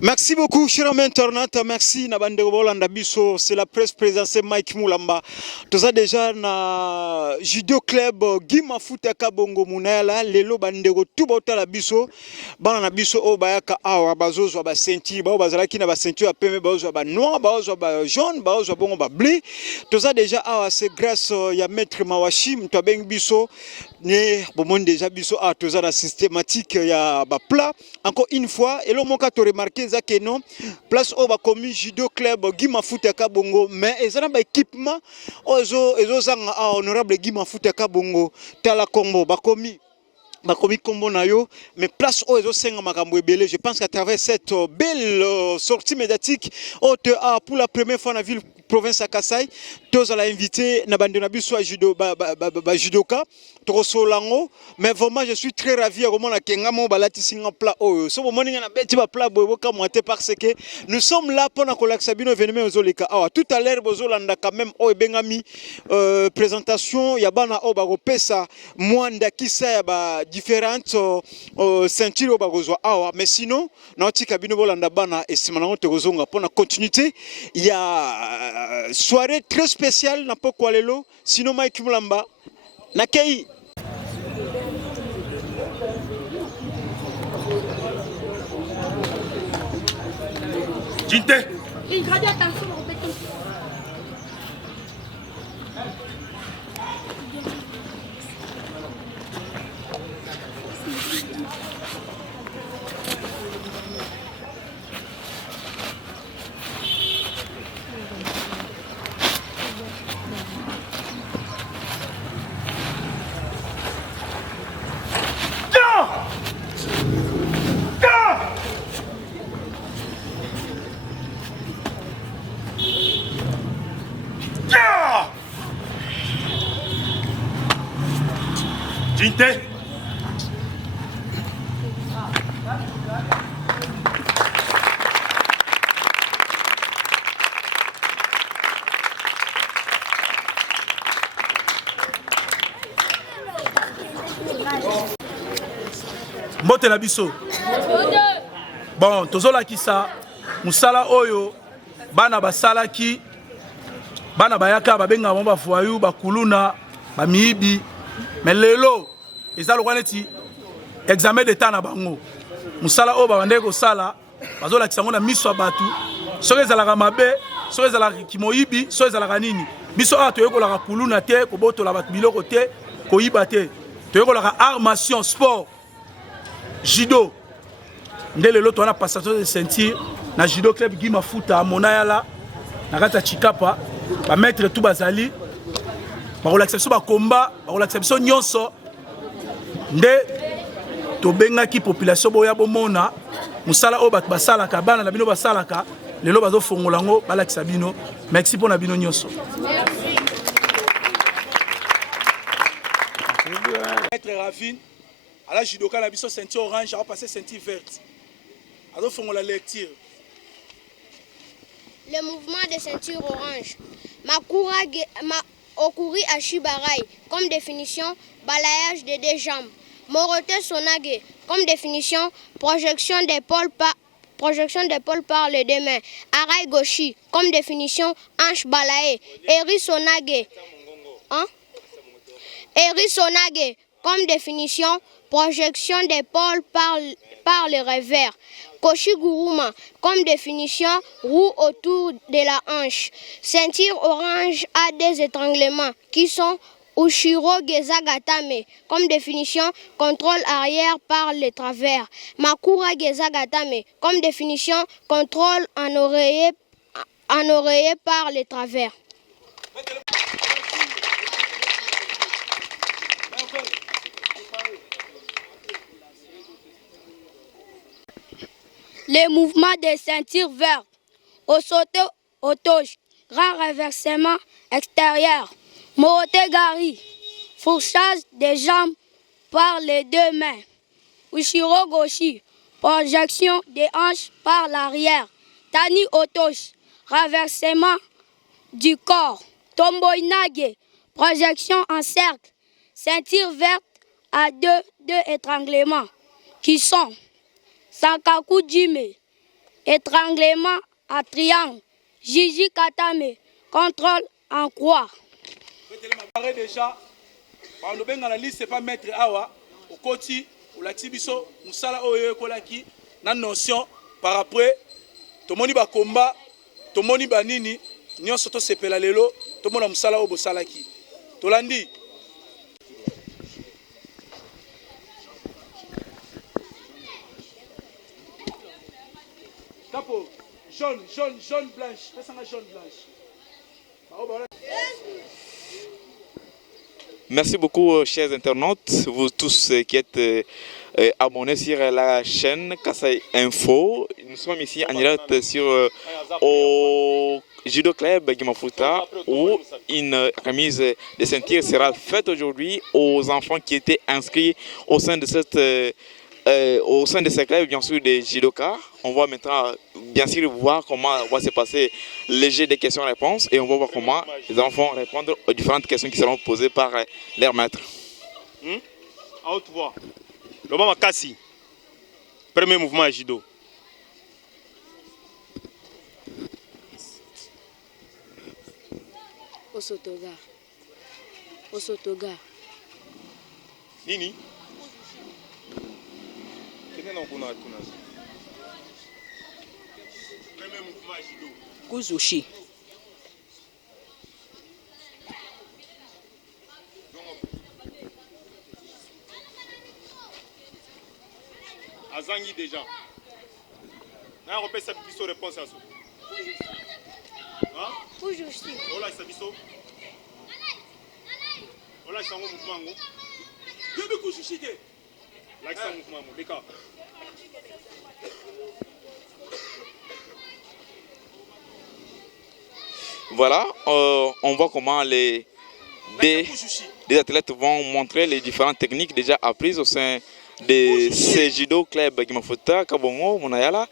Merci beaucoup, cher internaute. Merci, Nabandego Bolanda Bisso. C'est la presse présidentielle Mike Moulamba. Tout ça déjà na judo club Gima Futaka Bongo Munela. Lelo Bandego Tubota la Bisso. Bana Bisso o Bayaka Awa Bazozo ba ceinture. Ba Bazalaki na ba ceinture a peme bazo ba noir, bazo ba jaune, bazo bongo ba bleu. Tout ça déjà Awa c'est grâce ya maître Mawashim Twabeng Bisso. Ne bon déjà Bisso a tout ça la systématique ya ba plat. Encore une fois, et le monka to remarqué ça que non place au ba commis judo club Gima Futaka Bongo mais ils ont ba équipement ozo zanga honorable Gima Futaka Bongo tala combo ba commis combo na yo mais place au ezo senga makambo ebele. Je pense qu'à travers cette belle sortie médiatique pour la première fois dans la ville province à Kassai, tous à invité na bande na biso judo judoka Trosolango, mais vraiment je suis très ravi à comment la Kengamo balati singa plat oh so moment na beti ba plat bobo ka moite parce que nous sommes là pour na kolak sabino événement ozoleka ah tout à l'heure bozolanda quand même oh bengami présentation ya bana oh ba repesa mwanda kisa ya ba différentes ceintures ba gozwa ah mais sinon na tika bino bolanda bana esima na te gozonga pour na continuité il y a soirée très spéciale na poko lelo sinon Mike Mulamba nakei Jinte. Jinte. Mbote na biso. Bon, tozola kisa musala oyo bana basalaki bana bayaka babenga ba foyu bakuluna ba miibi mais lelo eza lokwa neti examen d'état na bango musala oyo babandeki kosala bazolakisa yango na miso ya bato soki ezalaka mabe soki ezalaka kimoyibi soki ezalaka nini biso awa toyekolaka kuluna te kobotola bato biloko te koyiba te toyekolaka armation sport judo nde lelo towana passation de ceinture na judo club Gima Futa Monayala na kati ya Chikapa ba maître tout bazali bakolakisa biso bakomba bakolakisa biso nyonso nde tobengaki population boya bomona musala oyo bato basalaka bana na bino basalaka lelo bazofongola yango balakisa bino. Merci mpona bino nyonso. Maître Ravine à la judoka na biso ceinture orange a passé ceinture verte azofongola lecture. Le mouvement de ceinture orange Okuri Ashibarai, comme définition, balayage des deux jambes. Morote Sonage, comme définition, projection d'épaule par les deux mains. Arai Goshi, comme définition, hanche balayée. Eri Sonage, Eri Sonage, comme définition, projection d'épaule par le revers. Koshi Guruma, comme définition, roue autour de la hanche. Ceinture orange a des étranglements qui sont Ushiro Gezagatame, comme définition, contrôle arrière par le travers. Makura Gezagatame, comme définition, contrôle en oreiller par le travers. Les mouvements des ceintures vertes, au sauté au touche, grand renversement extérieur, moroté gari, fourchage des jambes par les deux mains, Ushiro Goshi, projection des hanches par l'arrière, Tani au touche, renversement du corps, Tomboinage, projection en cercle, ceinture verte à deux étranglements qui sont Sankaku Jime, étranglement à triangle. Gigi Katame, contrôle en croix. Déjà, la liste c'est pas maître awa, au koti, au latibiso, musala oyo kolaki, na notion par après, tomoni ba combat, tomoni ba nini, nyon soto sepela lelo, tomona musala obo salaki. Tolandi. Capo, jaune, blanche. Fais ça jaune, blanche. Merci beaucoup, chers internautes, vous tous qui êtes abonnés sur la chaîne Kassai Info. Nous sommes ici en direct sur au Judo Club Gimafuta où une remise de ceintures sera faite aujourd'hui aux enfants qui étaient inscrits au sein de cette au sein de ce club, bien sûr, des judokas. On va maintenant, bien sûr, voir comment va se passer le jeu des questions-réponses et on va voir comment les enfants vont répondre aux différentes questions qui seront posées par leur maître. À haute voix. Lobama Kassi. Premier mouvement à judo. Osotoga. Osotoga. Nini? Premier mouvement à judo. Kuzushi. Azangi déjà. On repère sa réponse à ça. Hein? Kuzushi. Ola Sabiso. Ola Sango mouvement. Bébé Kuzushi. L'accent mouvement. Beka. Voilà, on voit comment des athlètes vont montrer les différentes techniques déjà apprises au sein de ces judo club Gimafuta, Kabongo, Monayala.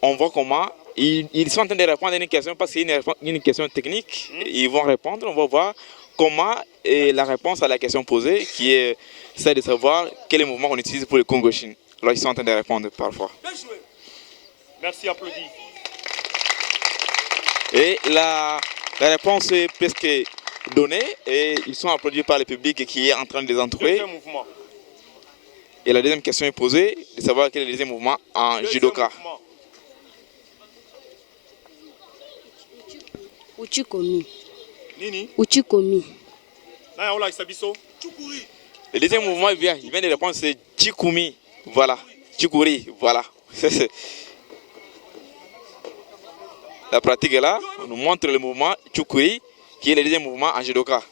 On voit comment ils sont en train de répondre à une question parce qu'il y a une question technique. Ils vont répondre, on va voir comment est la réponse à la question posée qui est celle de savoir quel est le mouvement qu'on utilise pour le Kongoshin. Alors ils sont en train de répondre parfois. Merci, applaudis. Et la réponse est presque donnée et ils sont applaudis par le public qui est en train de les entourer. Deuxième mouvement. Et la deuxième question est posée, de savoir quel est le deuxième mouvement en judoka. Uchikomi. Nini? Uchikomi. Le deuxième mouvement, il vient de répondre, c'est Chikumi. Voilà. Chikuri. Voilà. La pratique est là. On nous montre le mouvement Chukuri, qui est le deuxième mouvement en judoka.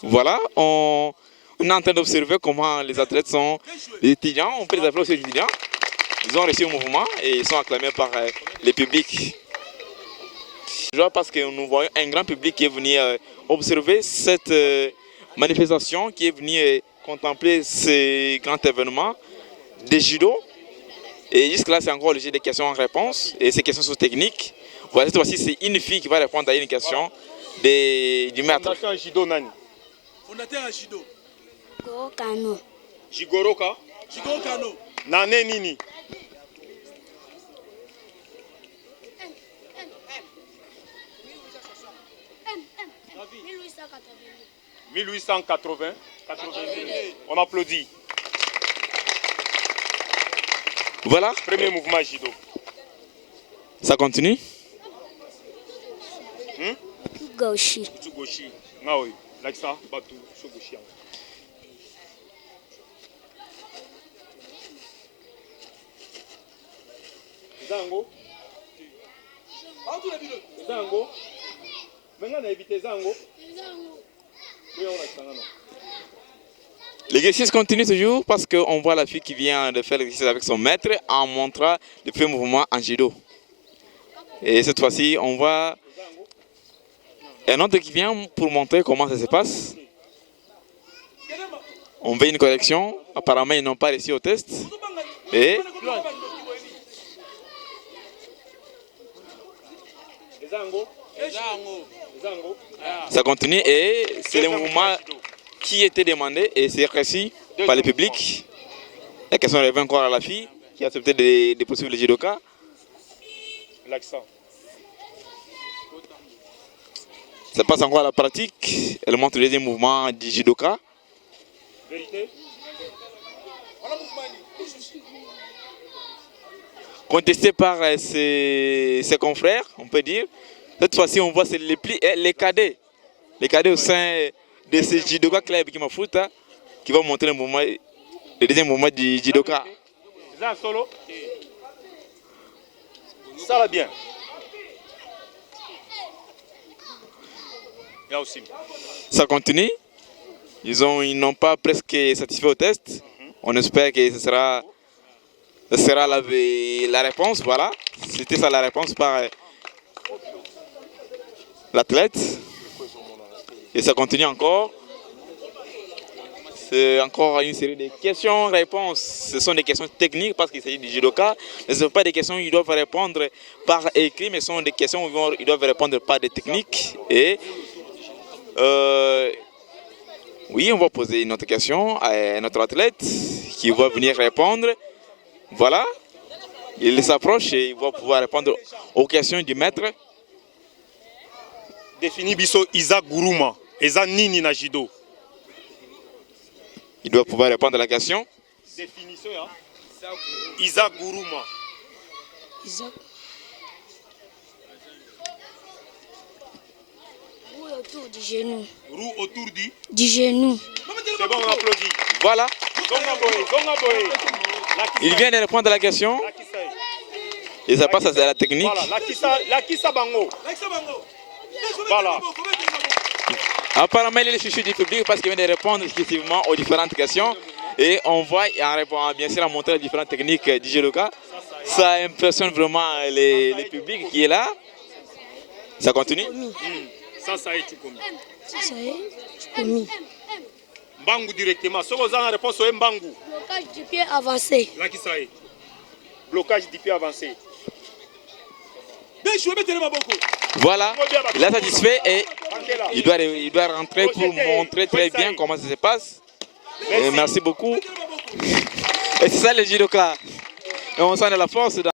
Voilà, on est en train d'observer comment les athlètes sont les étudiants. On peut les appeler aussi les étudiants. Ils ont réussi le mouvement et ils sont acclamés par le public. Je vois parce que nous voyons un grand public qui est venu observer cette manifestation, qui est venu contempler ce grand événement de judo. Et jusque-là, c'est encore le jeu des questions-réponses. Et ces questions sont techniques. Voilà, cette fois-ci, c'est une fille qui va répondre à une question du maître. Fondation judo nani? Fondateur à judo. Goro Kano. Jigoroka. Jigoro Kano. Nane nini? « 1880. On applaudit. Voilà. Premier mouvement judo. Ça continue. Gauchi. Tsugoshi. Ngaoi. Laksa batu Tsugoshi. Zango. Zango. Menga na éviter Zango. L'exercice continue toujours parce qu'on voit la fille qui vient de faire l'exercice avec son maître en montrant le premier mouvement en judo. Et cette fois-ci, on voit un autre qui vient pour montrer comment ça se passe. On veut une correction. Apparemment, ils n'ont pas réussi au test. Et Ça continue et c'est le mouvement qui était demandé et c'est reçu par le public. La question revient encore à la fille qui a accepté de poursuivre le judoka. L'accent. Ça passe encore à la pratique. Elle montre le deuxième mouvement du judoka. Vérité. Contesté par ses confrères, on peut dire. Cette fois-ci, on voit c'est les cadets. Les cadets au sein de ce judoka club Gimafuta qui vont montrer le deuxième mouvement du judoka. C'est un solo. Ça va bien. Là aussi. Ça continue. Ils n'ont pas presque satisfait au test. On espère que ce sera la réponse. Voilà. C'était ça la réponse par l'athlète. Et ça continue encore. C'est encore une série de questions-réponses. Ce sont des questions techniques parce qu'il s'agit du judoka. Ce ne sont pas des questions où ils doivent répondre par écrit, mais ce sont des questions où ils doivent répondre par des techniques. Et oui, on va poser une autre question à notre athlète qui va venir répondre. Voilà. Il s'approche et il va pouvoir répondre aux questions du maître. Défini biso Isa Guruma. Eza nini na judo. Il doit pouvoir répondre à la question. Définition, hein? Isa Guruma. Roue autour du genou. Roue autour du genou. C'est bon, on applaudit. Voilà. Zongaboy. Il vient de répondre à la question. Et ça passe à la technique. Voilà, la kissa bango. Voilà. Apparemment, il est le chouchou du public parce qu'il vient de répondre exclusivement aux différentes questions. Et on voit, en répondant bien sûr, à montrer les différentes techniques du judoka. Ça impressionne vraiment les publics qui est là. Ça continue. Ça y est, tu commis. Ça y est, tu commis. Mbangu directement. Ce que vous avez la réponse au Mbangu. Blocage du pied avancé. Là qui ça est. Blocage du pied avancé. Voilà, il est satisfait et il doit rentrer pour montrer très bien comment ça se passe. Merci beaucoup. Et c'est ça le judoka. Et on sent de la force.